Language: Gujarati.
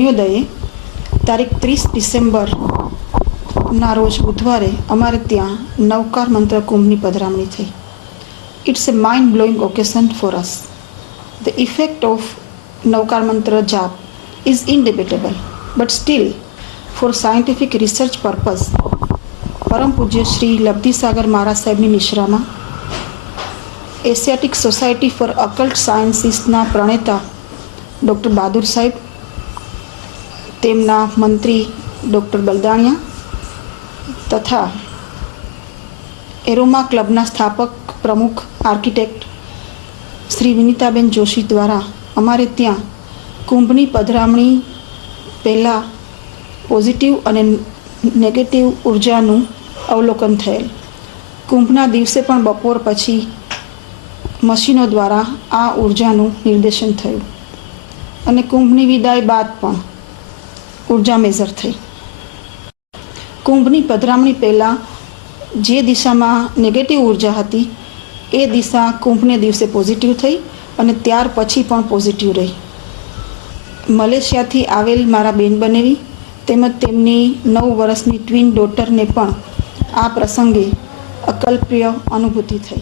અરુણ્યોદયે તારીખ 30 ડિસેમ્બરના રોજ બુધવારે અમારે ત્યાં નવકાર મંત્ર કુંભની પધરામણી થઈ. It's a mind-blowing occasion for us. The effect of Navkar મંત્ર જાપ is indebatable, but still, for scientific research purpose, પરમ પૂજ્ય શ્રી લબ્ધિસાગર મહારાજ સાહેબની નિશ્રામાં એશિયાટિક સોસાયટી ફોર અકલ્ટ સાયન્સીસના પ્રણેતા ડૉક્ટર બહાદુર સાહેબ, તેમના મંત્રી ડૉક્ટર બલદાણિયા તથા એરોમા ક્લબના સ્થાપક પ્રમુખ આર્કિટેક્ટ શ્રી વિનીતાબેન જોશી દ્વારા અમારે ત્યાં કુંભની પધરામણી પહેલાં પોઝિટિવ અને નેગેટિવ ઉર્જાનું અવલોકન થયેલ. કુંભના દિવસે પણ બપોર પછી મશીનો દ્વારા આ ઉર્જાનું નિર્દેશન થયું અને કુંભની વિદાય બાદ પણ ઉર્જા મેઝર થઈ. કુંભની પધરામણી પહેલાં જે દિશામાં નેગેટિવ ઉર્જા હતી એ દિશા કુંભને દિવસે પોઝિટિવ થઈ અને ત્યાર પછી પણ પોઝિટિવ રહી. મલેશિયાથી આવેલ મારા બેન બનેવી તેમજ તેમની 9 વર્ષની ટ્વિન ડોટરને પણ આ પ્રસંગે અકલ્પ્ય અનુભૂતિ થઈ.